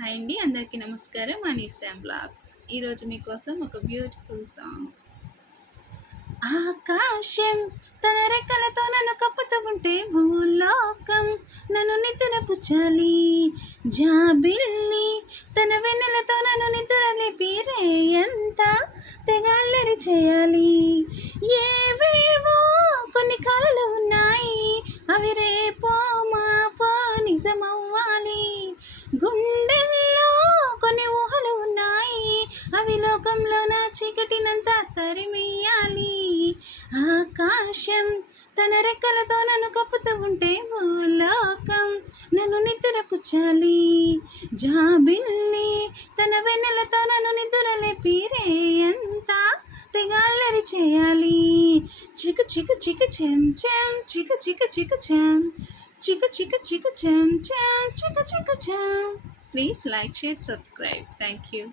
Hi అండి, అందరికీ నమస్కారం. అనీసా బ్లాగ్స్ ఈరోజు మీకోసం ఒక బ్యూటిఫుల్ సాంగ్. ఆకాశం తన రెక్కలతో నన్ను కప్పుతూ ఉంటే భూలోకం నన్ను నిద్రపుచ్చాలి. జాబిల్లి తన వెన్నెలతో నన్ను నిద్ర లేపి రేయంతా తెగల్లరి చేయాలి. ఏవేవో కొన్ని కలలు ఉన్నాయి, అవి రేపో మాపో నిజమవ్వాలి. గుండెల్లో కొన్ని ఊహలు ఉన్నాయి, అవి లోకంలో నా చీకటినంతా తరిమేయాలి. ఆకాశం తన రెక్కలతో నన్ను కప్పుతూ ఉంటే భూలోకం నన్ను నిద్రపుచ్చాలి. జాబిల్లి తన వెన్నెలతో నన్ను నిద్ర లేపి రేయంతా తెగాల్లరి చేయాలి. చికు చికు చికు చెం చెం చికు చికు చికు చెం చికు చికు చికు చెం చెం చికు చికు చెం. Please like, share, subscribe. Thank you.